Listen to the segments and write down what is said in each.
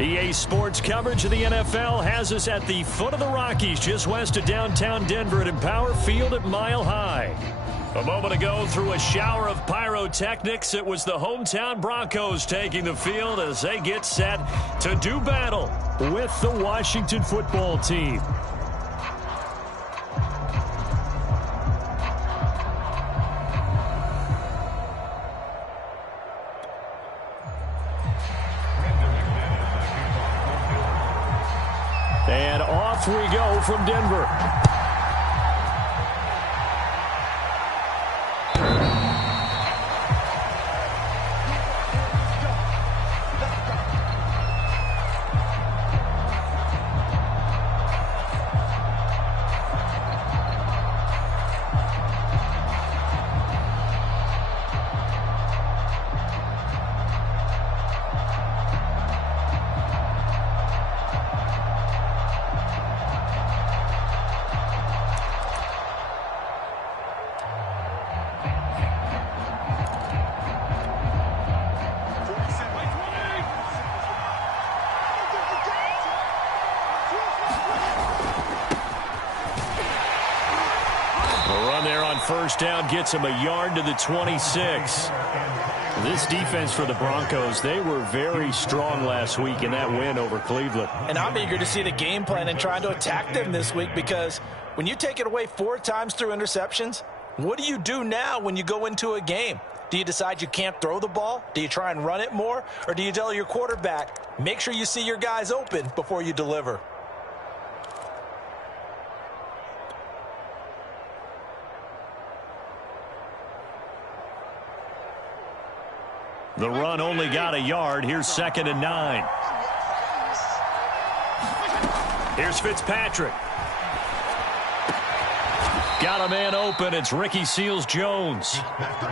EA Sports coverage of the NFL has us at the foot of the Rockies, just west of downtown Denver at Empower Field at Mile High. A moment ago, through a shower of pyrotechnics, it was the hometown Broncos taking the field as they get set to do battle with the Washington football team. And off we go from Denver. First down gets him a yard to the 26. This defense for the Broncos, they were very strong last week in that win over Cleveland. And I'm eager to see the game plan and trying to attack them this week, because when you take it away 4 times through interceptions, what do you do now when you go into a game? Do you decide you can't throw the ball? Do you try and run it more? Or do you tell your quarterback, make sure you see your guys open before you deliver? The run only got a yard. Here's 2nd and 9. Here's Fitzpatrick. Got a man open. It's Ricky Seals-Jones.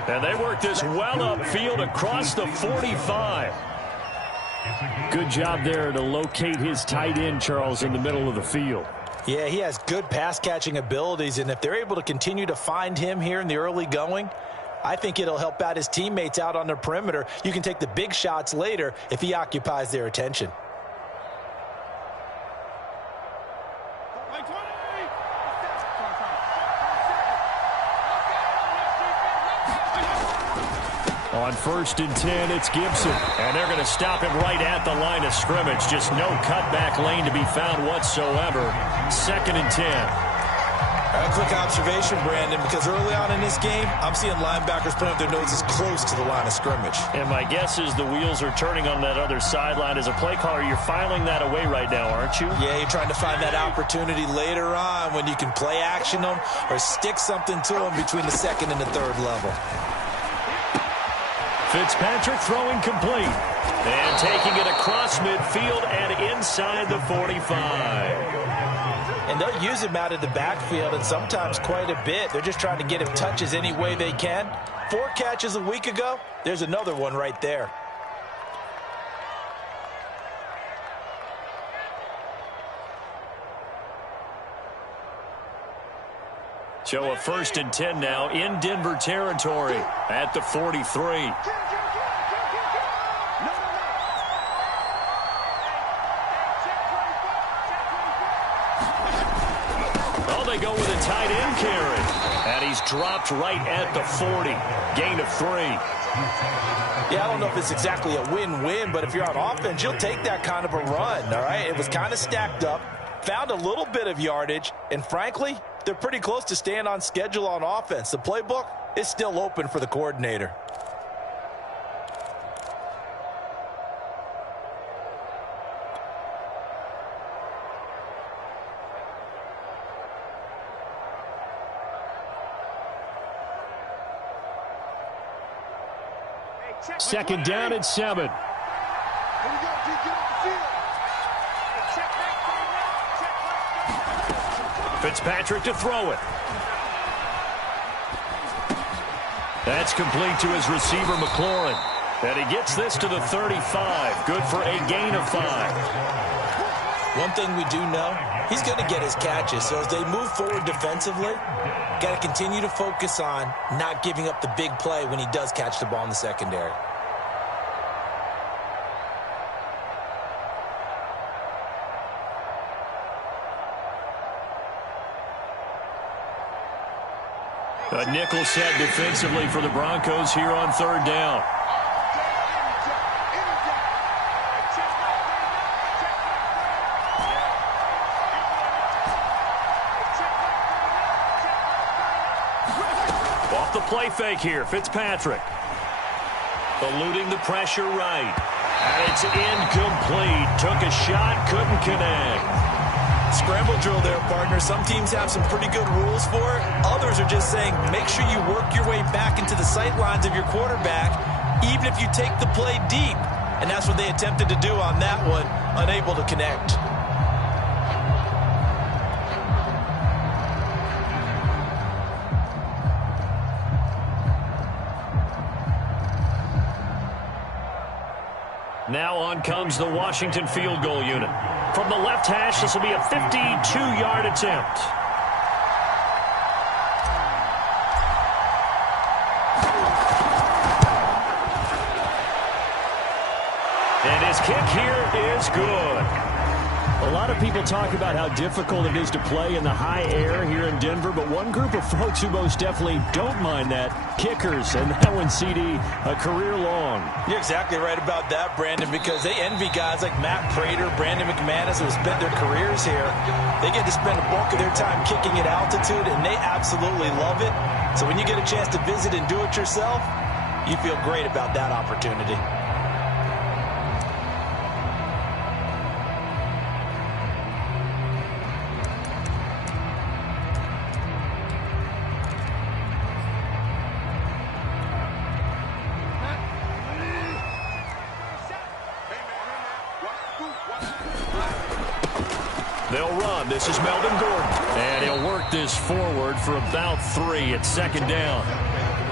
And they work this well upfield across the 45. Good job there to locate his tight end, Charles, in the middle of the field. Yeah, he has good pass-catching abilities, and if they're able to continue to find him here in the early going, I think it'll help out his teammates out on the perimeter. You can take the big shots later if he occupies their attention. On 1st and 10, it's Gibson. And they're going to stop him right at the line of scrimmage. Just no cutback lane to be found whatsoever. 2nd and 10. A quick observation, Brandon, because early on in this game, I'm seeing linebackers putting up their noses close to the line of scrimmage. And my guess is the wheels are turning on that other sideline. As a play caller, you're filing that away right now, aren't you? Yeah, you're trying to find that opportunity later on when you can play action them or stick something to them between the 2nd and the 3rd level. Fitzpatrick throwing complete. And taking it across midfield and inside the 45. And they'll use him out of the backfield, and sometimes quite a bit. They're just trying to get him touches any way they can. 4 catches a week ago. There's another one right there. So a 1st and 10 now in Denver territory at the 43. They go with a tight end carry. And he's dropped right at the 40. Gain of 3. Yeah, I don't know if it's exactly a win-win, but if you're on offense, you'll take that kind of a run, all right? It was kind of stacked up, found a little bit of yardage, and frankly, they're pretty close to staying on schedule on offense. The playbook is still open for the coordinator. Second down at 7. Fitzpatrick to throw it. That's complete to his receiver, McLaurin. And he gets this to the 35. Good for a gain of 5. One thing we do know, he's going to get his catches. So as they move forward defensively, got to continue to focus on not giving up the big play when he does catch the ball in the secondary. A nickel set defensively for the Broncos here on third down. Off the play fake here, Fitzpatrick. Eluding the pressure right. And it's incomplete. Took a shot, couldn't connect. Scramble drill there, partner. Some teams have some pretty good rules for it. Others are just saying make sure you work your way back into the sight lines of your quarterback, even if you take the play deep. And that's what they attempted to do on that one, unable to connect. Now on comes the Washington field goal unit. From the left hash, this will be a 52-yard attempt. And his kick here is good. A lot of people talk about how difficult it is to play in the high air here in Denver, but one group of folks who most definitely don't mind that, kickers, and that one, CD, a career long. You're exactly right about that, Brandon, because they envy guys like Matt Prater, Brandon McManus, who have spent their careers here. They get to spend a bulk of their time kicking at altitude, and they absolutely love it. So when you get a chance to visit and do it yourself, you feel great about that opportunity. They'll run. This is Melvin Gordon. And he'll work this forward for about 3 at second down.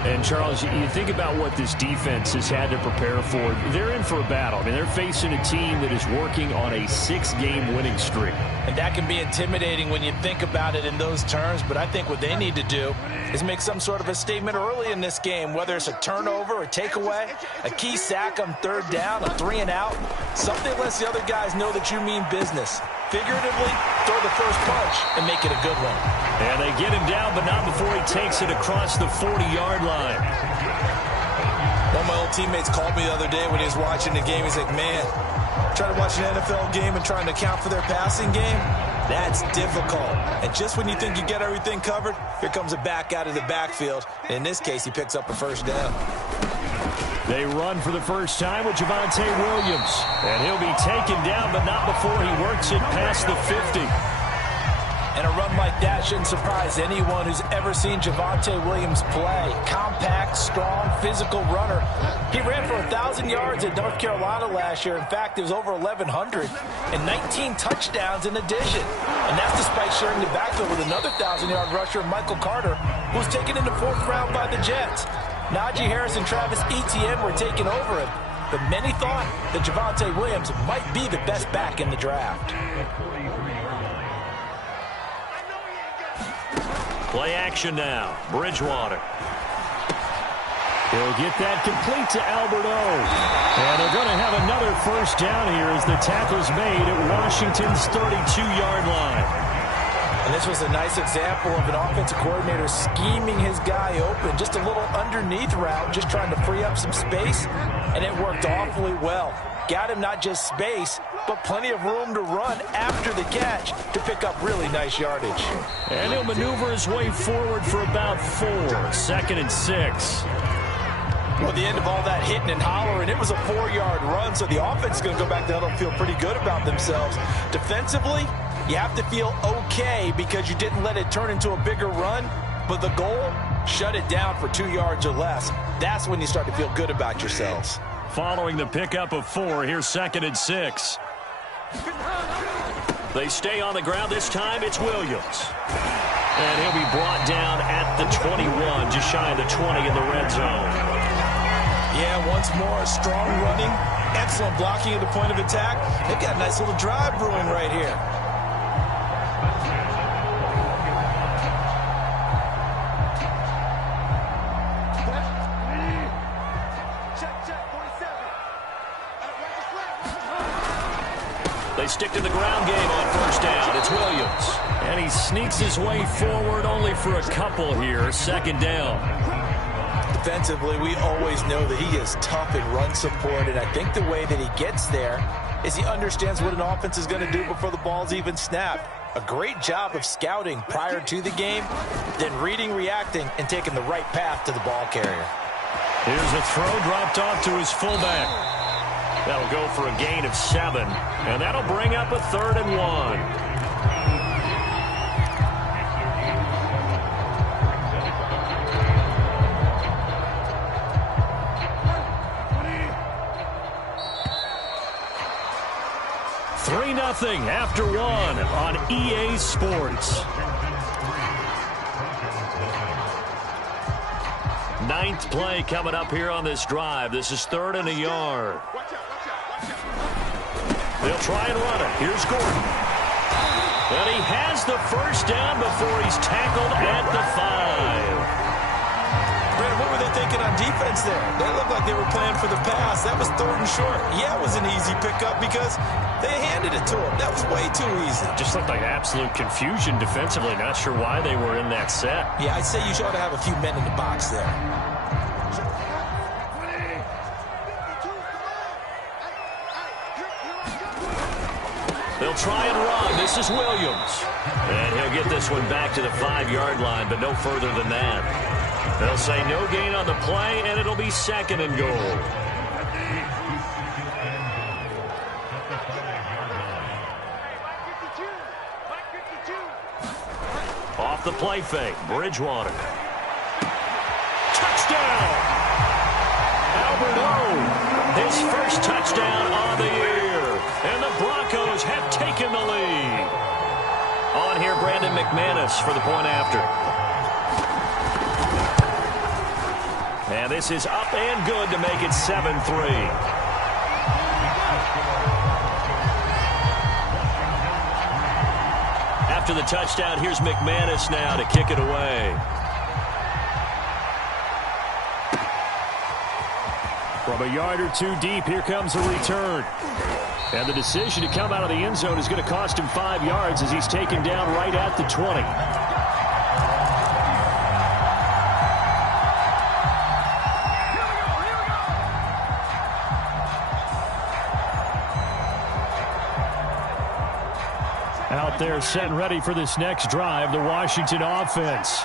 And, Charles, you think about what this defense has had to prepare for. They're in for a battle. I mean, they're facing a team that is working on a 6-game winning streak. And that can be intimidating when you think about it in those terms. But I think what they need to do is make some sort of a statement early in this game, whether it's a turnover, a takeaway, a key sack on third down, a 3-and-out. Something lets the other guys know that you mean business. Figuratively, throw the first punch and make it a good one. And they get him down, but not before he takes it across the 40-yard line. One of my old teammates called me the other day when he was watching the game. He's like, man, trying to watch an NFL game and trying to account for their passing game, that's difficult. And just when you think you get everything covered, here comes a back out of the backfield. In this case, he picks up a first down. They run for the first time with Javonte Williams. And he'll be taken down, but not before he works it past the 50. And a run like that shouldn't surprise anyone who's ever seen Javonte Williams play. Compact, strong, physical runner. He ran for 1,000 yards at North Carolina last year. In fact, it was over 1,100 and 19 touchdowns in addition. And that's despite sharing the backfield with another 1,000-yard rusher, Michael Carter, who was taken in the 4th round by the Jets. Najee Harris and Travis Etienne were taking over him. But many thought that Javonte Williams might be the best back in the draft. Play action now. Bridgewater. He'll get that complete to Albert O. And they're going to have another first down here as the tackle's made at Washington's 32-yard line. And this was a nice example of an offensive coordinator scheming his guy open. Just a little underneath route, just trying to free up some space. And it worked awfully well. Got him not just space, but plenty of room to run after the catch to pick up really nice yardage. And he'll maneuver his way forward for about 4. 2nd and 6. Well, at the end of all that hitting and hollering, it was a 4-yard run, so the offense is going to go back to huddle and feel pretty good about themselves. Defensively, you have to feel okay because you didn't let it turn into a bigger run, but the goal, shut it down for 2 yards or less. That's when you start to feel good about yourselves. Following the pickup of 4, here's 2nd and 6. They stay on the ground. This time it's Williams. And he'll be brought down at the 21, just shy of the 20 in the red zone. Yeah, once more, strong running, excellent blocking at the point of attack. They've got a nice little drive brewing right here. They They stick to the ground game on first down. It's Williams. And he sneaks his way forward only for a couple here. Second down. Defensively, we always know that he is tough in run support, and I think the way that he gets there is he understands what an offense is going to do before the ball's even snapped. A great job of scouting prior to the game, then reading, reacting, and taking the right path to the ball carrier. Here's a throw dropped off to his fullback. That'll go for a gain of 7, and that'll bring up a 3rd and 1. Nothing after 1 on EA Sports. 9th play coming up here on this drive. This is 3rd and a yard. They'll try and run it. Here's Gordon. And he has the first down before he's tackled at the 5. Brandon, what were they thinking on defense there? They looked like they were playing for the pass. That was 3rd and short. Yeah, it was an easy pickup because they handed it to him. That was way too easy. Just looked like absolute confusion defensively. Not sure why they were in that set. Yeah, I'd say you ought to have a few men in the box there. They'll try and run. This is Williams. And he'll get this one back to the 5-yard line, but no further than that. They'll say no gain on the play, and it'll be 2nd and goal. Off the play fake, Bridgewater. Touchdown! Albert O, his first touchdown on the year. And the Broncos have taken the lead. On here, Brandon McManus for the point after. And this is up and good to make it 7-3. After the touchdown, here's McManus now to kick it away. From a yard or 2 deep, here comes a return. And the decision to come out of the end zone is going to cost him 5 yards as he's taken down right at the 20. Out there set and ready for this next drive, the Washington offense.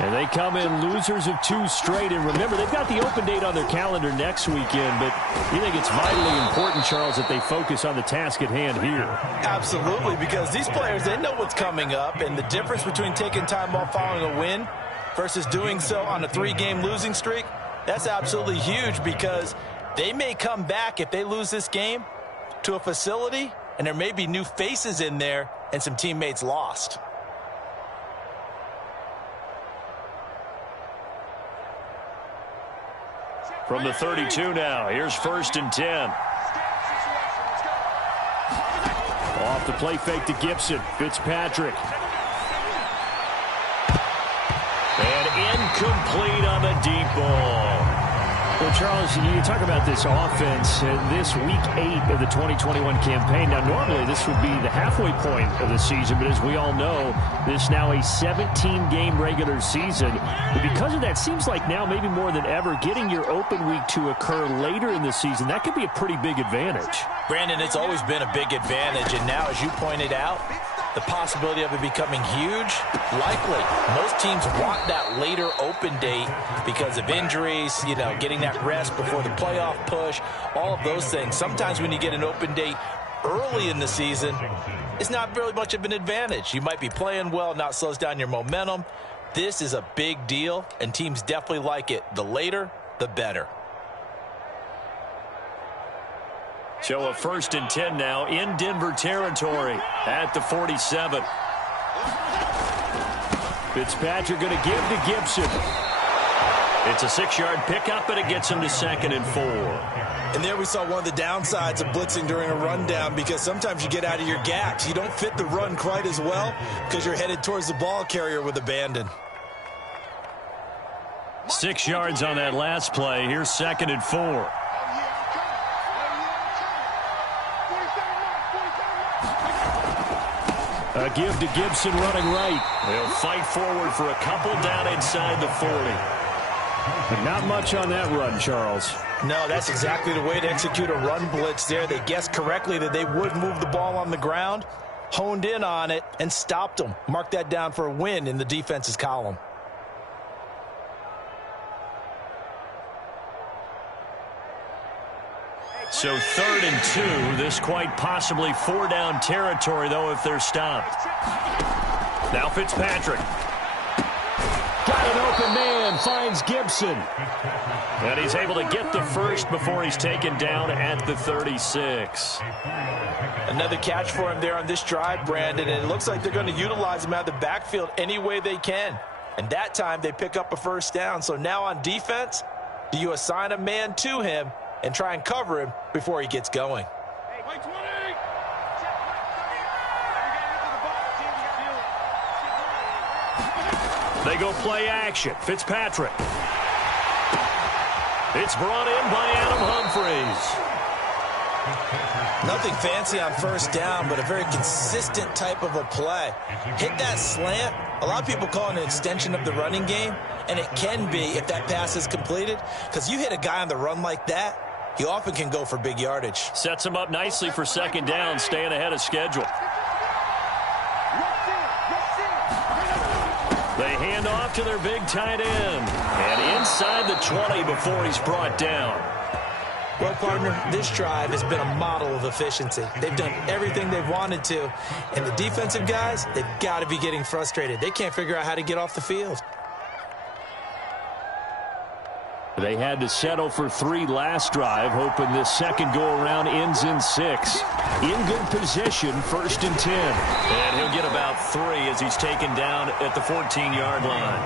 And they come in losers of 2 straight. And remember, they've got the open date on their calendar next weekend. But you think it's vitally important, Charles, that they focus on the task at hand here? Absolutely, because these players, they know what's coming up. And the difference between taking time off following a win versus doing so on a 3-game losing streak, that's absolutely huge because they may come back if they lose this game to a facility and there may be new faces in there and some teammates lost. From the 32 now, here's 1st and 10. Off the play fake to Gibson. Fitzpatrick. And incomplete on the deep ball. Well, Charles, you talk about this offense, this week 8 of the 2021 campaign. Now, normally this would be the halfway point of the season, but as we all know, this is now a 17-game regular season. But because of that, seems like now maybe more than ever, getting your open week to occur later in the season, that could be a pretty big advantage. Brandon, it's always been a big advantage, and now, as you pointed out, the possibility of it becoming huge, likely. Most teams want that later open date because of injuries, you know, getting that rest before the playoff push, all of those things. Sometimes when you get an open date early in the season, it's not very much of an advantage. You might be playing well, not slows down your momentum. This is a big deal, and teams definitely like it. The later, the better. So a 1st and 10 now in Denver territory at the 47. Fitzpatrick going to give to Gibson. It's a 6-yard pickup, and it gets him to 2nd and 4. And there we saw one of the downsides of blitzing during a rundown because sometimes you get out of your gaps. You don't fit the run quite as well because you're headed towards the ball carrier with abandon. 6 yards on that last play. Here's 2nd and 4. A give to Gibson running right. They'll fight forward for a couple down inside the 40. But not much on that run, Charles. No, that's exactly the way to execute a run blitz there. They guessed correctly that they would move the ball on the ground, honed in on it, and stopped them. Mark that down for a win in the defense's column. So 3rd and 2. This quite possibly 4-down territory, though, if they're stopped. Now Fitzpatrick. Got an open man, finds Gibson. And he's able to get the first before he's taken down at the 36. Another catch for him there on this drive, Brandon, and it looks like they're going to utilize him out of the backfield any way they can. And that time they pick up a first down. So now on defense, do you assign a man to him and try and cover him before he gets going? They go play action. Fitzpatrick. It's brought in by Adam Humphries. Nothing fancy on first down, but a very consistent type of a play. Hit that slant. A lot of people call it an extension of the running game, and it can be if that pass is completed, because you hit a guy on the run like that, he often can go for big yardage. Sets him up nicely for second down, staying ahead of schedule. They hand off to their big tight end. And inside the 20 before he's brought down. Well, partner, this drive has been a model of efficiency. They've done everything they've wanted to. And the defensive guys, they've got to be getting frustrated. They can't figure out how to get off the field. They had to settle for 3 last drive, hoping this second go-around ends in 6. In good position, 1st and 10. And he'll get about 3 as he's taken down at the 14-yard line.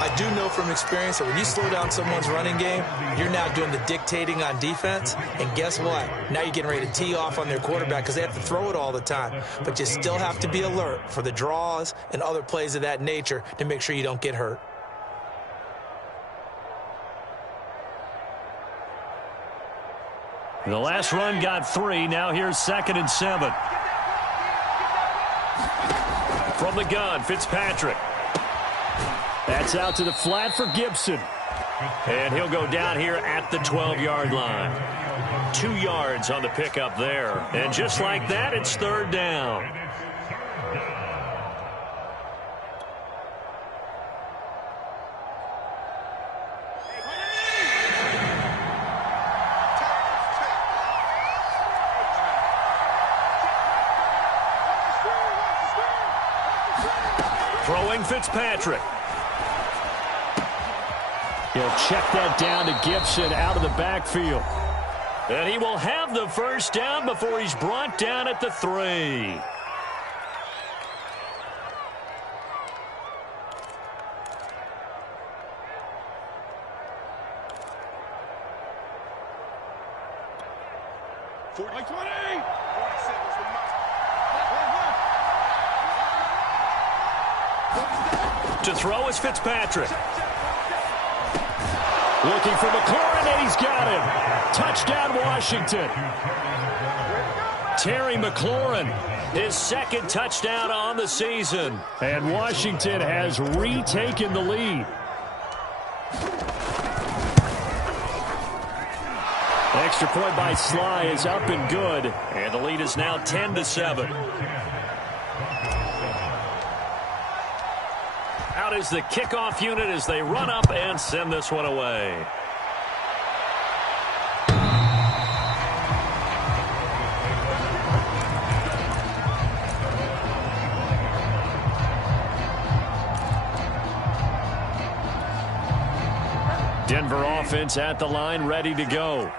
I do know from experience that when you slow down someone's running game, you're now doing the dictating on defense. And guess what? Now you're getting ready to tee off on their quarterback because they have to throw it all the time. But you still have to be alert for the draws and other plays of that nature to make sure you don't get hurt. The last run got 3. Now here's 2nd and 7. From the gun, Fitzpatrick. That's out to the flat for Gibson. And he'll go down here at the 12-yard line. 2 yards on the pickup there. And just like that, it's 3rd down. Throwing Fitzpatrick. He'll check that down to Gibson out of the backfield. And he will have the first down before he's brought down at the 3. To throw is Fitzpatrick. Looking for McLaurin, and he's got him. Touchdown, Washington. Terry McLaurin, his 2nd touchdown on the season. And Washington has retaken the lead. Extra point by Sly is up and good. And the lead is now 10-7. Out is the kickoff unit as they run up and send this one away. Denver offense at the line, ready to go.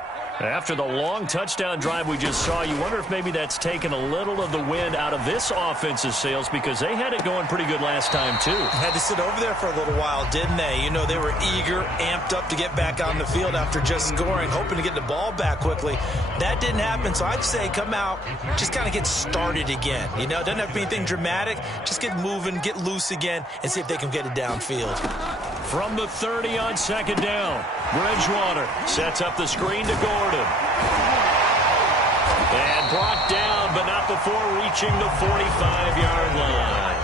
After the long touchdown drive we just saw, you wonder if maybe that's taken a little of the wind out of this offense's sails, because they had it going pretty good last time, too. Had to sit over there for a little while, didn't they? You know, they were eager, amped up to get back on the field after just scoring, hoping to get the ball back quickly. That didn't happen, so I'd say come out, just kind of get started again. You know, it doesn't have to be anything dramatic. Just get moving, get loose again, and see if they can get it downfield. From the 30 on 2nd down, Bridgewater sets up the screen to Gordon. And brought down, but not before reaching the 45-yard line.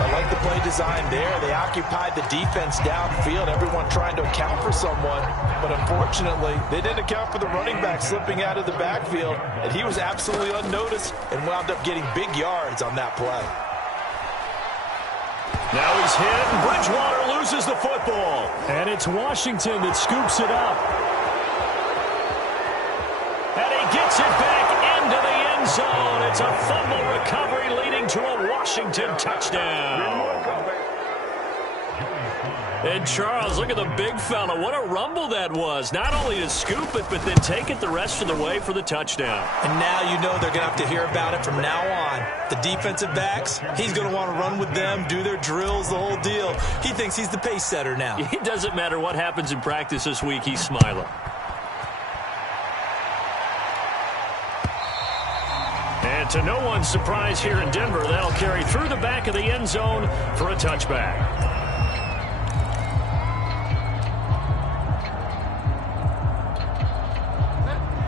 I like the play design there. They occupied the defense downfield, everyone trying to account for someone. But unfortunately, they didn't account for the running back slipping out of the backfield. And he was absolutely unnoticed and wound up getting big yards on that play. Now he's hit, and Bridgewater loses the football. And it's Washington that scoops it up. And he gets it back into the end zone. It's a fumble recovery leading to a Washington touchdown. And Charles, look at the big fella. What a rumble that was. Not only to scoop it, but then take it the rest of the way for the touchdown. And now you know they're going to have to hear about it from now on. The defensive backs, he's going to want to run with them, do their drills, the whole deal. He thinks he's the pace setter now. It doesn't matter what happens in practice this week. He's smiling. And to no one's surprise here in Denver, that'll carry through the back of the end zone for a touchback.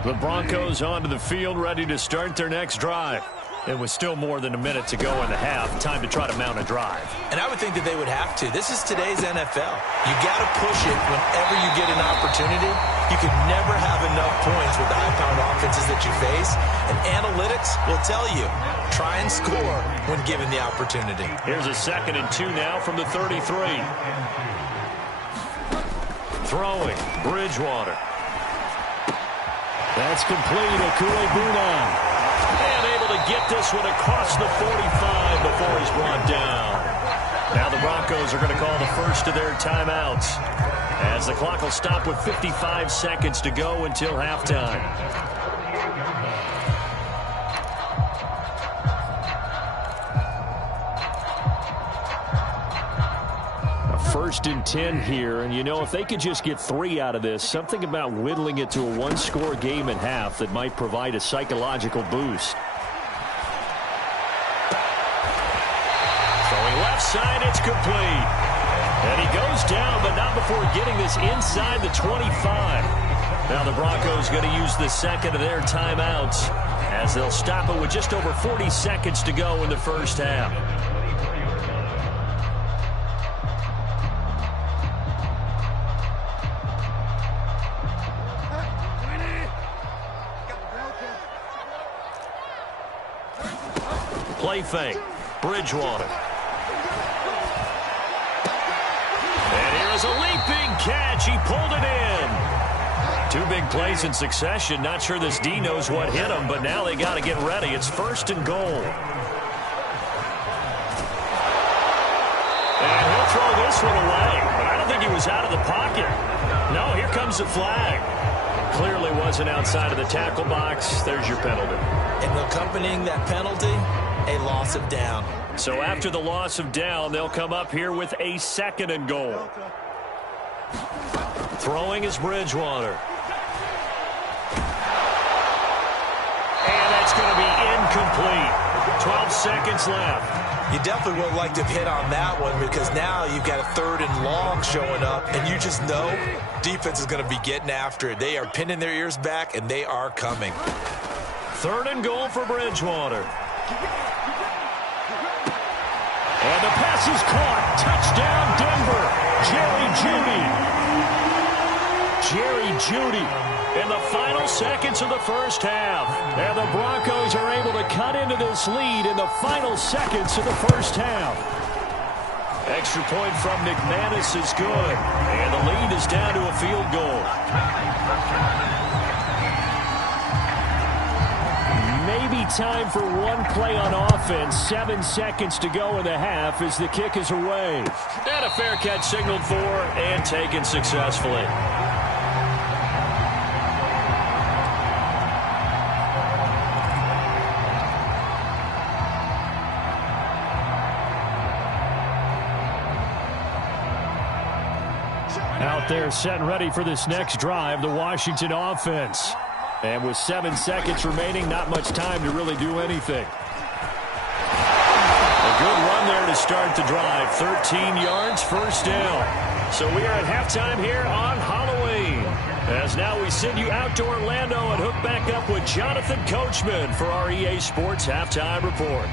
The Broncos onto the field, ready to start their next drive. And with still more than a minute to go in the half, time to try to mount a drive. And I would think that they would have to. This is today's NFL. You got to push it whenever you get an opportunity. You can never have enough points with the high-powered offenses that you face. And analytics will tell you, try and score when given the opportunity. Here's a 2nd and 2 now from the 33. Throwing, Bridgewater. That's complete. Okuebuna. And able to get this one across the 45 before he's brought down. Now the Broncos are going to call the first of their timeouts, as the clock will stop with 55 seconds to go until halftime. First and 10 here, and you know, if they could just get 3 out of this, something about whittling it to a one-score game at half that might provide a psychological boost. Throwing left side, it's complete. And he goes down, but not before getting this inside the 25. Now the Broncos going to use the second of their timeouts, as they'll stop it with just over 40 seconds to go in the first half. Play fake. Bridgewater. And here's a leaping catch. He pulled it in. 2 big plays in succession. Not sure this D knows what hit him, but now they got to get ready. It's 1st and goal. And he'll throw this one away, but I don't think he was out of the pocket. No, here comes the flag. Clearly wasn't outside of the tackle box. There's your penalty. And accompanying that penalty, a loss of down. So after the loss of down, they'll come up here with a 2nd and goal. Throwing is Bridgewater. And that's going to be incomplete. 12 seconds left. You definitely would like to have hit on that one, because now you've got a 3rd and long showing up, and you just know defense is going to be getting after it. They are pinning their ears back, and they are coming. 3rd and goal for Bridgewater. And the pass is caught. Touchdown, Denver. Jerry Jeudy in the final seconds of the first half. And the Broncos are able to cut into this lead in the final seconds of the first half. Extra point from McManus is good. And the lead is down to a field goal. Maybe time for one play on offense. 7 seconds to go in the half as the kick is away. And a fair catch signaled for and taken successfully. Out there set and ready for this next drive, the Washington offense. And with 7 seconds remaining, not much time to really do anything. A good run there to start the drive. 13 yards, first down. So we are at halftime here on Halloween. As now we send you out to Orlando and hook back up with Jonathan Coachman for our EA Sports Halftime Report.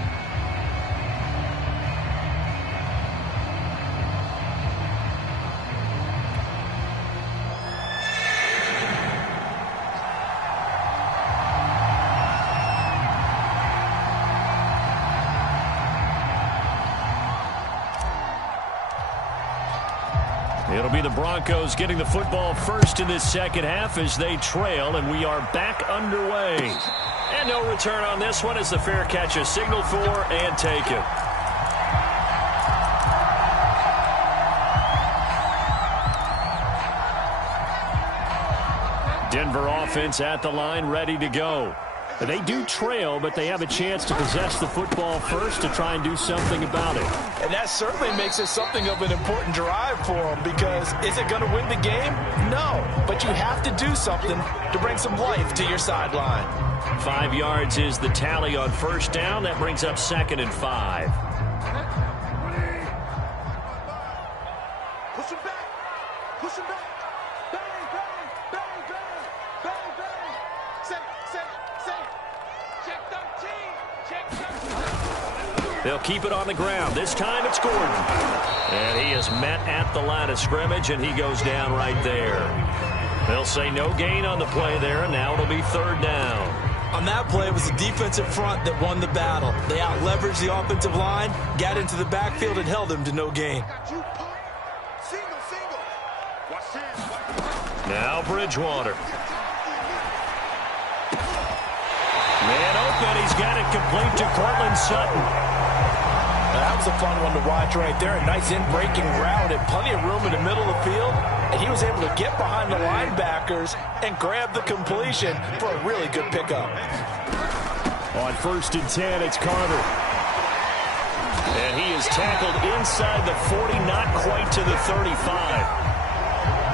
It'll be the Broncos getting the football first in this second half as they trail, and we are back underway. And no return on this one as the fair catch is signaled for and taken. Denver offense at the line, ready to go. They do trail, but they have a chance to possess the football first to try and do something about it. And that certainly makes it something of an important drive for them, because is it going to win the game? No, but you have to do something to bring some life to your sideline. 5 yards is the tally on first down. That brings up 2nd and 5. Push him back. Push him back. Bang, bang, bang, bang, bang, bang. Say. Check 13. Check 13. They'll keep it on the ground. This time it's Gordon. And he is met at the line of scrimmage, and he goes down right there. They'll say no gain on the play there, and now it'll be 3rd down. On that play, it was the defensive front that won the battle. They out-leveraged the offensive line, got into the backfield, and held them to no gain. Single. Watch this. Now Bridgewater. Man open. He's got it complete to Cortland Sutton. That was a fun one to watch right there. A nice in-breaking route and plenty of room in the middle of the field. And he was able to get behind the linebackers and grab the completion for a really good pickup. On 1st and 10, it's Carter. And he is tackled inside the 40, not quite to the 35.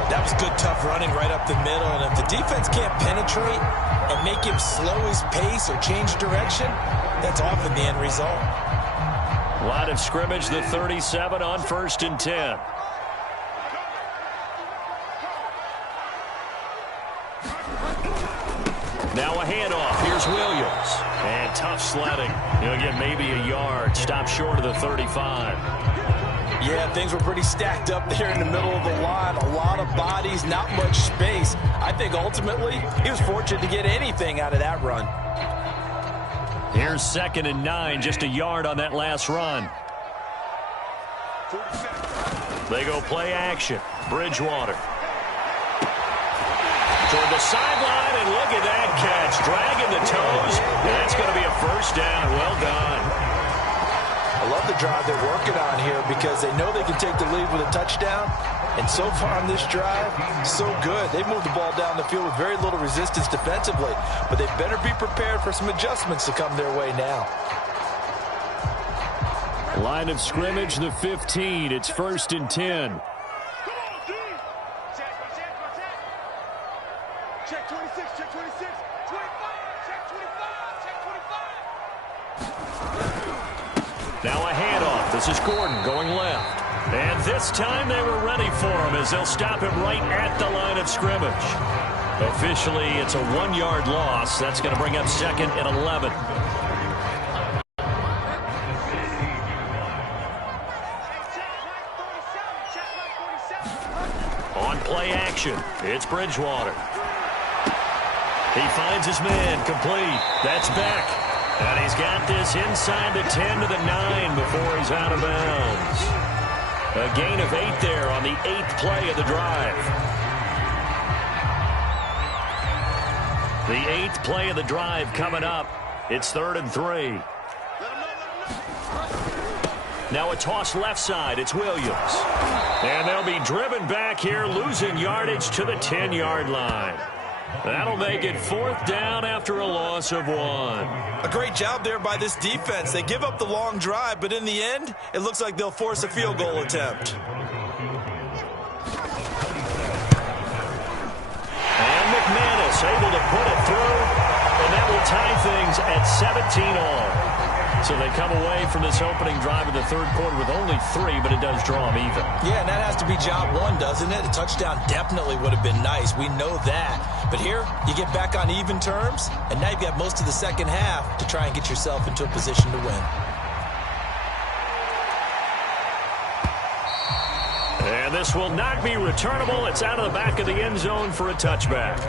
That was good, tough running right up the middle. And if the defense can't penetrate and make him slow his pace or change direction, that's often the end result. Line of scrimmage, the 37 on 1st and 10. Now a handoff. Here's Williams. And tough sledding. He'll get maybe a yard. Stop short of the 35. Yeah, things were pretty stacked up there in the middle of the line. A lot of bodies, not much space. I think ultimately he was fortunate to get anything out of that run. Here's 2nd and 9, just a yard on that last run. They go play action. Bridgewater. Toward the sideline, and look at that catch. Dragging the toes. That's going to be a 1st down. Well done. I love the drive they're working on here because they know they can take the lead with a touchdown. And so far on this drive, so good. They've moved the ball down the field with very little resistance defensively. But they better be prepared for some adjustments to come their way now. Line of scrimmage, the 15. It's 1st and 10. Check 26, check 26, 25, check 25, check 25. Now a handoff. This is Gordon going left. And this time they were ready for him as they'll stop him right at the line of scrimmage. Officially, it's a 1-yard loss. That's going to bring up 2nd and 11. On play action, it's Bridgewater. He finds his man, complete. That's back. And he's got this inside the 10 to the 9 before he's out of bounds. A gain of 8 there on the 8th play of the drive. The 8th play of the drive coming up. It's 3rd and 3. Now a toss left side. It's Williams. And they'll be driven back here, losing yardage to the 10-yard line. That'll make it 4th down after a loss of 1. A great job there by this defense. They give up the long drive, but in the end, it looks like they'll force a field goal attempt. And McManus able to put it through, and that will tie things at 17 all. So they come away from this opening drive in the third quarter with only 3, but it does draw them even. Yeah, and that has to be job one, doesn't it? A touchdown definitely would have been nice. We know that. But here, you get back on even terms, and now you've got most of the second half to try and get yourself into a position to win. And this will not be returnable. It's out of the back of the end zone for a touchback.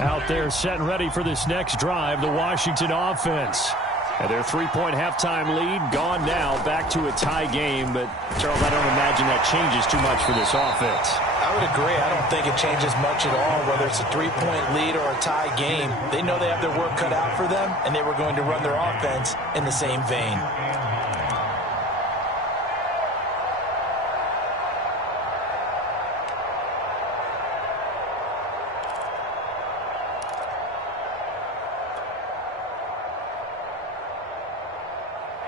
Out there set and ready for this next drive, the Washington offense. And their 3-point halftime lead gone now, back to a tie game. But, Charles, I don't imagine that changes too much for this offense. I would agree. I don't think it changes much at all, whether it's a 3-point lead or a tie game. They know they have their work cut out for them, and they were going to run their offense in the same vein.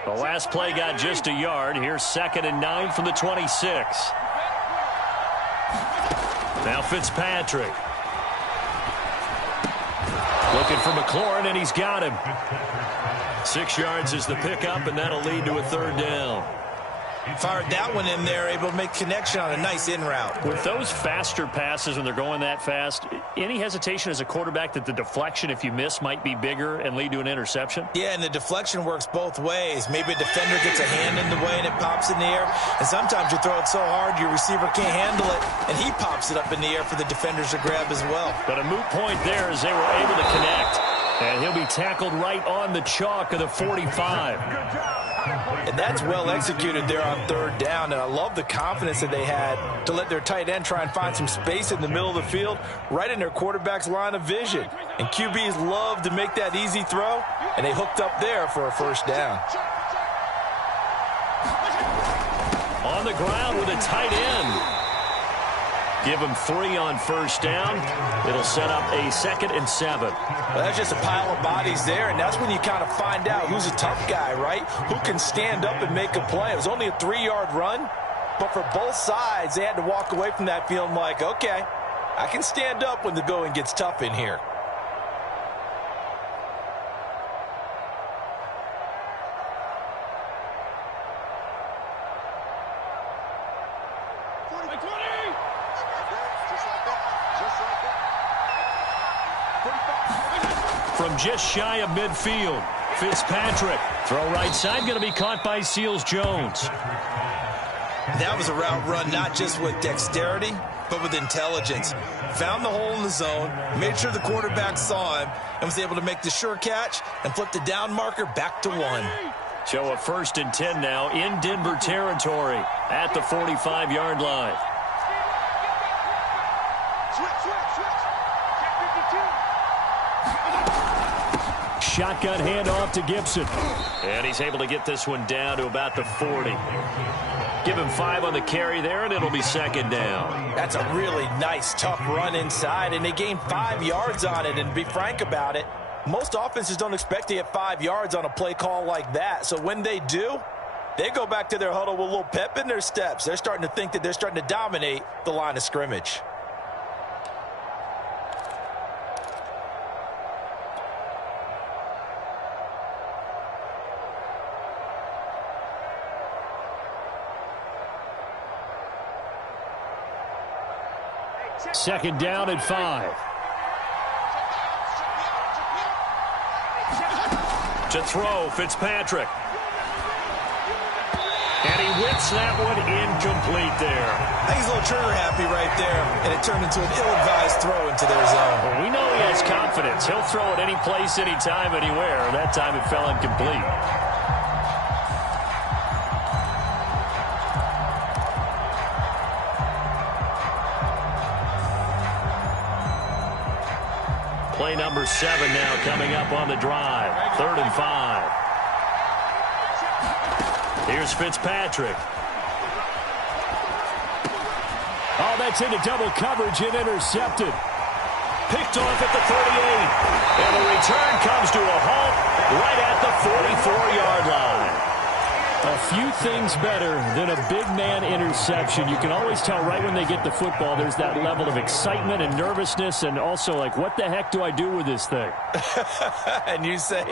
The last play got just a yard. Here's 2nd and 9 from the 26. Now Fitzpatrick. Looking for McLaurin, and he's got him. 6 yards is the pickup, and that'll lead to a 3rd down. Fired that one in there, able to make connection on a nice in route. With those faster passes when they're going that fast, any hesitation as a quarterback that the deflection, if you miss, might be bigger and lead to an interception? Yeah, and the deflection works both ways. Maybe a defender gets a hand in the way and it pops in the air. And sometimes you throw it so hard your receiver can't handle it, and he pops it up in the air for the defenders to grab as well. But a moot point there as they were able to connect. And he'll be tackled right on the chalk of the 45. And that's well executed there on 3rd down. And I love the confidence that they had to let their tight end try and find some space in the middle of the field, right in their quarterback's line of vision. And QBs love to make that easy throw, and they hooked up there for a 1st down. On the ground with a tight end. Give him 3 on 1st down. It'll set up a 2nd and 7. Well, that's just a pile of bodies there, and that's when you kind of find out who's a tough guy, right? Who can stand up and make a play. It was only a 3-yard run, but for both sides, they had to walk away from that feeling like, okay, I can stand up when the going gets tough in here. From just shy of midfield, Fitzpatrick. Throw right side, going to be caught by Seals-Jones. That was a route run not just with dexterity, but with intelligence. Found the hole in the zone, made sure the quarterback saw him, and was able to make the sure catch and flip the down marker back to 1. So a 1st and 10 now in Denver territory at the 45-yard line. Shotgun handoff to Gibson. And he's able to get this one down to about the 40. Give him 5 on the carry there, and it'll be 2nd down. That's a really nice, tough run inside, and they gained 5 yards on it. And to be frank about it, most offenses don't expect to get 5 yards on a play call like that. So when they do, they go back to their huddle with a little pep in their steps. They're starting to think that they're starting to dominate the line of scrimmage. Second down and 5. To throw, Fitzpatrick. And he whips that one incomplete there. I think he's a little trigger happy right there, and it turned into an ill-advised throw into their zone. Well, we know he has confidence. He'll throw it any place, anytime, anywhere. That time it fell incomplete. Play number 7 now coming up on the drive. 3rd and 5. Here's Fitzpatrick. Oh, that's into double coverage and intercepted. Picked off at the 38. And the return comes to a halt right at the 44-yard line. A few things better than a big man interception. You can always tell right when they get the football, there's that level of excitement and nervousness, and also like, what the heck do I do with this thing? And you say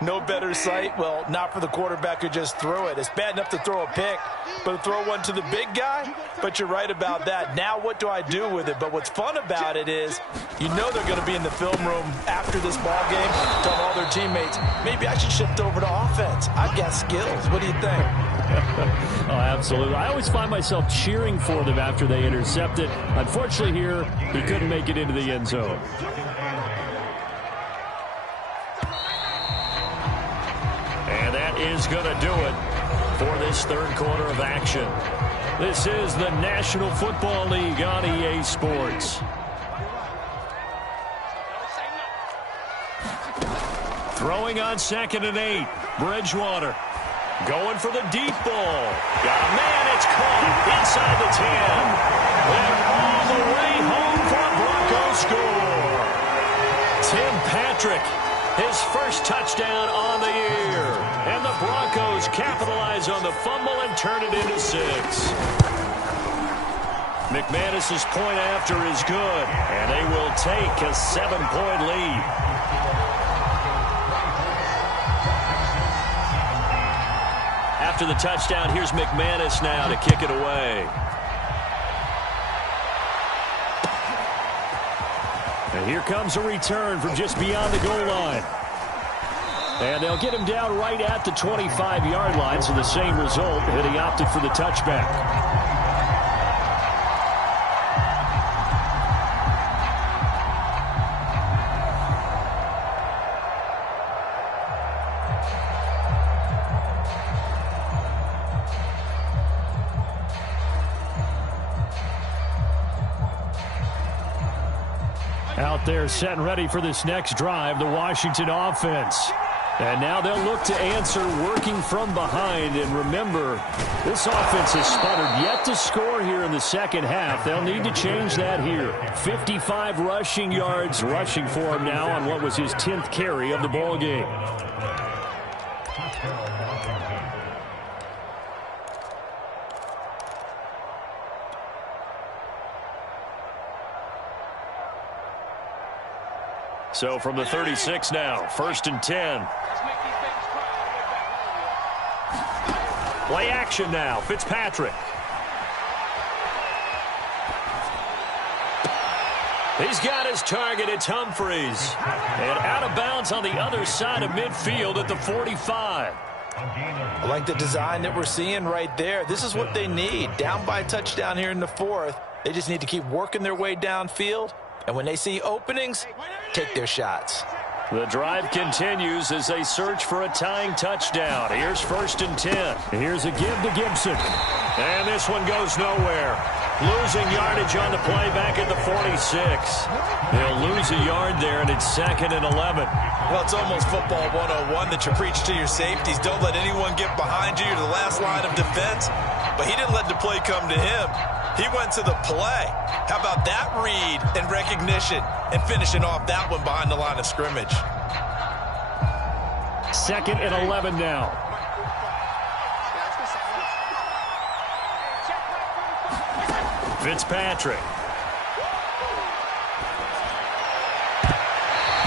no better sight? Well, not for the quarterback who just threw it. It's bad enough to throw a pick, but to throw one to the big guy? But you're right about that. Now what do I do with it? But what's fun about it is you know they're going to be in the film room after this ball game telling all their teammates, maybe I should shift over to offense. I've got skills. What do you think? Oh, absolutely. I always find myself cheering for them after they intercept it. Unfortunately here, he couldn't make it into the end zone. And that is going to do it for this third quarter of action. This is the National Football League on EA Sports. Throwing on 2nd and 8. Bridgewater going for the deep ball. Got a man. It's caught inside the 10. And all the way home for a Broncos score. Tim Patrick, his first touchdown on the year. And the Broncos capitalize on the fumble and turn it into 6. McManus's point after is good. And they will take a 7-point lead. After the touchdown, here's McManus now to kick it away. And here comes a return from just beyond the goal line. And they'll get him down right at the 25-yard line, so the same result, and he opted for the touchback. Out there set and ready for this next drive, the Washington offense. And now they'll look to answer working from behind. And remember, this offense has sputtered yet to score here in the second half. They'll need to change that here. 55 rushing yards rushing for him now on what was his 10th carry of the ball game. So from the 36 now, 1st and 10. Play action now, Fitzpatrick. He's got his target, it's Humphreys. And out of bounds on the other side of midfield at the 45. I like the design that we're seeing right there. This is what they need. Down by a touchdown here in the 4th. They just need to keep working their way downfield. And when they see openings, take their shots. The drive continues as they search for a tying touchdown. Here's 1st and 10. Here's a give to Gibson. And this one goes nowhere. Losing yardage on the play back at the 46. They'll lose a yard there, and it's 2nd and 11. Well, it's almost football 101 that you preach to your safeties. Don't let anyone get behind you. You're the last line of defense. But he didn't let the play come to him. He went to the play. How about that read and recognition and finishing off that one behind the line of scrimmage? 2nd and 11 now. Fitzpatrick.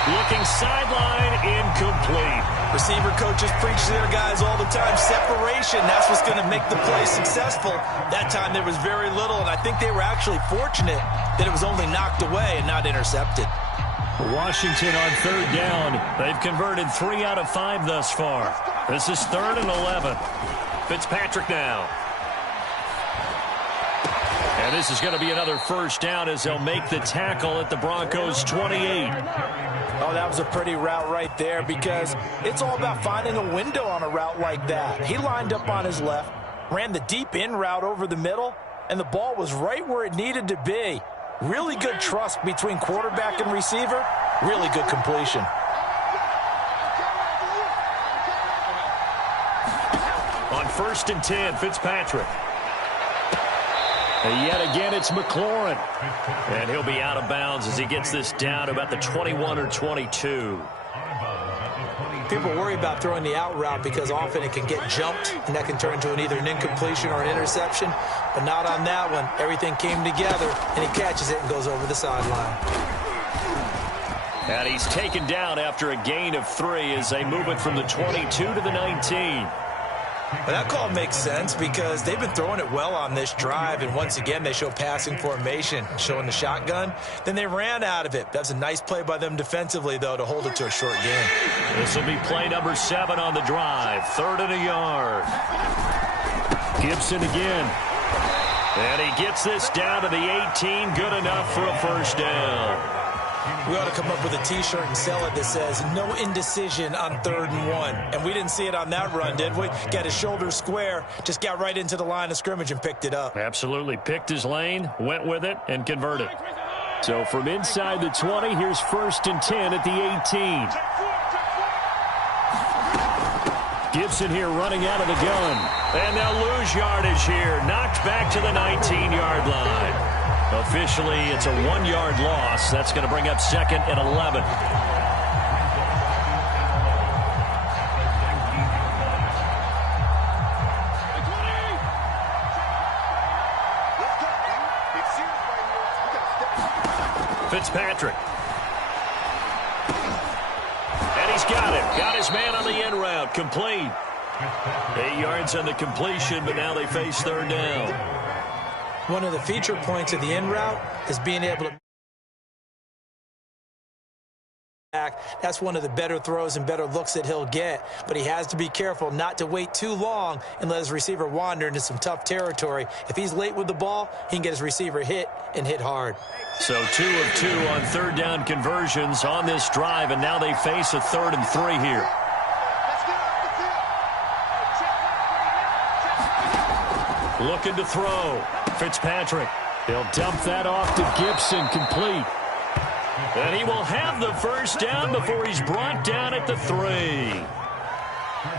Looking sideline, incomplete. Receiver coaches preach to their guys all the time. Separation, that's what's going to make the play successful. That time there was very little, and I think they were actually fortunate that it was only knocked away and not intercepted. Washington on 3rd down. They've converted 3 out of 5 thus far. This is 3rd and 11. Fitzpatrick now. And this is going to be another 1st down as they'll make the tackle at the Broncos' 28. Oh, that was a pretty route right there because it's all about finding a window on a route like that. He lined up on his left, ran the deep in route over the middle, and the ball was right where it needed to be. Really good trust between quarterback and receiver. Really good completion. On 1st and 10, Fitzpatrick. And yet again, it's McLaurin. And he'll be out of bounds as he gets this down to about the 21 or 22. people worry about throwing the out route because often it can get jumped, and that can turn into either an incompletion or an interception. But not on that one. Everything came together, and he catches it and goes over the sideline. And he's taken down after a gain of 3 as they move it from the 22 to the 19. Well, that call makes sense because they've been throwing it well on this drive, and once again they show passing formation, showing the shotgun. Then they ran out of it. That's a nice play by them defensively, though, to hold it to a short gain. This will be play number 7 on the drive. 3rd and a yard. Gibson again. And he gets this down to the 18. Good enough for a first down. We ought to come up with a T-shirt and sell it that says, no indecision on 3rd and 1. And we didn't see it on that run, did we? Got his shoulders square, just got right into the line of scrimmage and picked it up. Absolutely. Picked his lane, went with it, and converted. So from inside the 20, here's 1st and 10 at the 18. Gibson here running out of the gun. And they'll lose yardage here. Knocked back to the 19-yard line. Officially, it's a 1-yard loss. That's going to bring up 2nd and 11. Fitzpatrick. And he's got it. Got his man on the end route. Complete. 8 yards on the completion, but now they face 3rd down. One of the feature points of the in route is being able to back. That's one of the better throws and better looks that he'll get, but he has to be careful not to wait too long and let his receiver wander into some tough territory. If he's late with the ball, he can get his receiver hit and hit hard. So 2 of 2 on 3rd down conversions on this drive, and now they face a 3rd and 3 here. Looking to throw. Fitzpatrick. He'll dump that off to Gibson, complete. And he will have the first down before he's brought down at the 3.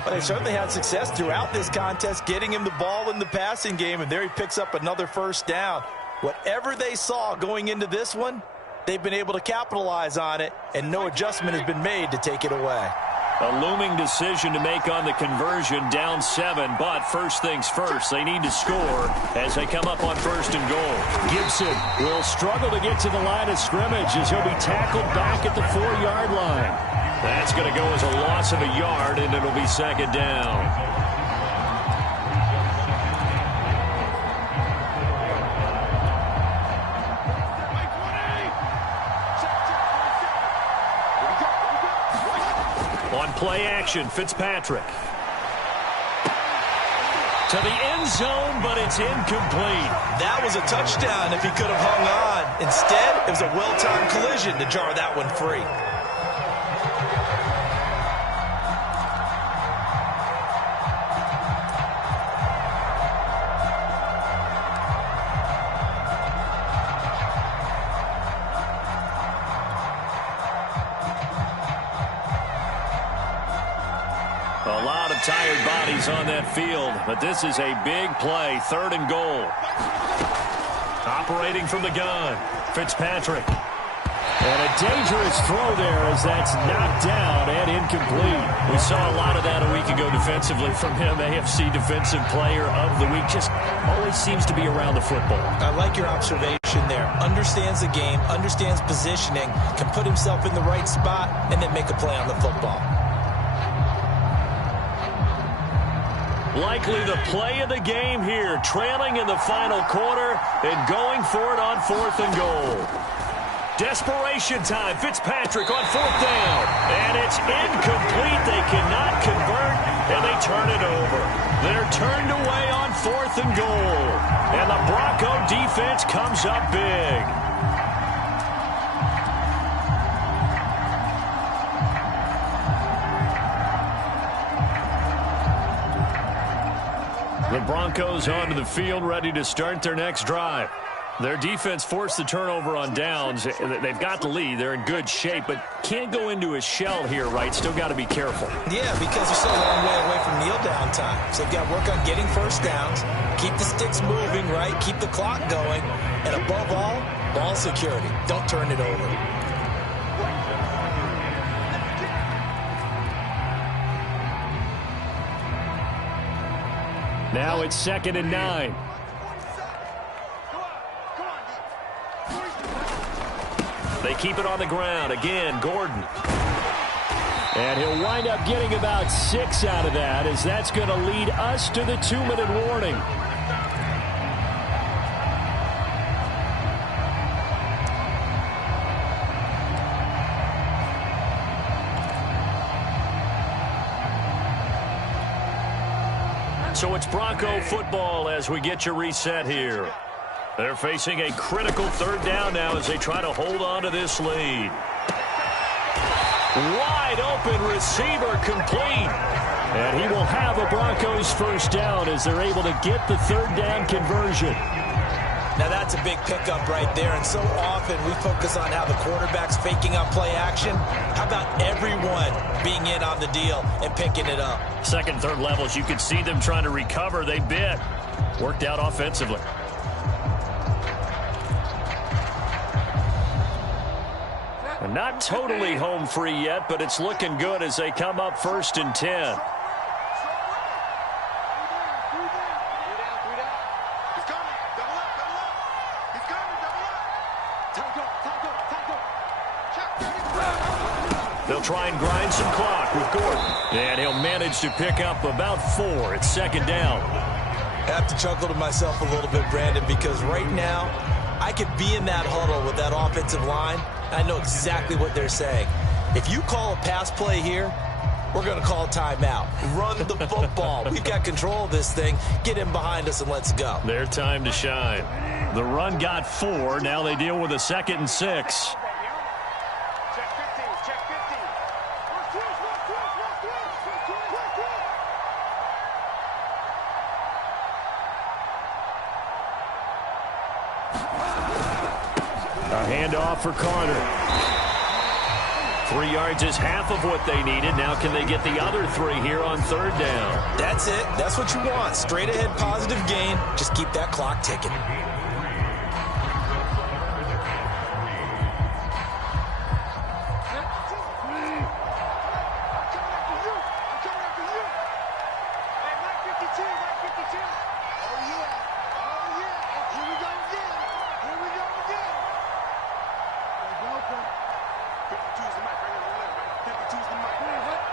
But they certainly had success throughout this contest, getting him the ball in the passing game, and there he picks up another first down. Whatever they saw going into this one, they've been able to capitalize on it, and no adjustment has been made to take it away. A looming decision to make on the conversion, down 7, but first things first, they need to score as they come up on 1st and goal. Gibson will struggle to get to the line of scrimmage as he'll be tackled back at the 4-yard line. That's going to go as a loss of a yard, and it'll be 2nd down. Play action, Fitzpatrick. To the end zone, but it's incomplete. That was a touchdown if he could have hung on. Instead, it was a well-timed collision to jar that one free. Tired bodies on that field, but this is a big play. 3rd and goal. Operating from the gun, Fitzpatrick. And a dangerous throw there as that's knocked down and incomplete. We saw a lot of that a week ago defensively from him. AFC Defensive Player of the Week. Just always seems to be around the football. I like your observation there. Understands the game, understands positioning, can put himself in the right spot, and then make a play on the football. Likely the play of the game here, trailing in the final quarter and going for it on 4th and goal. Desperation time, Fitzpatrick on 4th down. And it's incomplete. They cannot convert, and they turn it over. They're turned away on 4th and goal. And the Bronco defense comes up big. The Broncos onto the field, ready to start their next drive. Their defense forced the turnover on downs. They've got the lead. They're in good shape, but can't go into a shell here, right? Still got to be careful. Yeah, because they're still a long way away from kneel down time. So they've got to work on getting first downs, keep the sticks moving, right? Keep the clock going. And above all, ball security. Don't turn it over. Now it's 2nd and 9. They keep it on the ground. Again, Gordon. And he'll wind up getting about 6 out of that, as that's going to lead us to the 2-minute warning. So it's Bronco football as we get you reset here. They're facing a critical 3rd down now as they try to hold on to this lead. Wide open receiver complete. And he will have a Broncos 1st down as they're able to get the 3rd down conversion. Now that's a big pickup right there, and so often we focus on how the quarterback's faking up play action. How about everyone being in on the deal and picking it up? 2nd, 3rd levels, you could see them trying to recover. They bit. Worked out offensively. And not totally home free yet, but it's looking good as they come up 1st and 10. They'll try and grind some clock with Gordon. And he'll manage to pick up about 4. It's 2nd down. I have to chuckle to myself a little bit, Brandon, because right now I could be in that huddle with that offensive line. I know exactly what they're saying. If you call a pass play here, we're going to call a timeout. Run the football. We've got control of this thing. Get in behind us and let's go. Their time to shine. The run got 4. Now they deal with a 2nd and 6. A handoff for Carter. 3 yards is half of what they needed. Now can they get the other 3 here on 3rd down? That's it. That's what you want. Straight ahead positive gain. Just keep that clock ticking.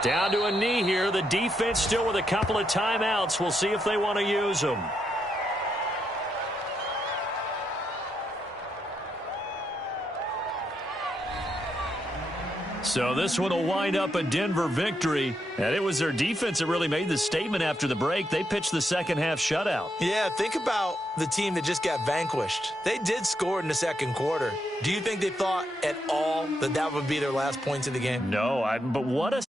Down to a knee here. The defense still with a couple of timeouts. We'll see if they want to use them. So this one will wind up a Denver victory. And it was their defense that really made the statement after the break. They pitched the 2nd half shutout. Yeah, think about the team that just got vanquished. They did score in the 2nd quarter. Do you think they thought at all that that would be their last points of the game? No, but what a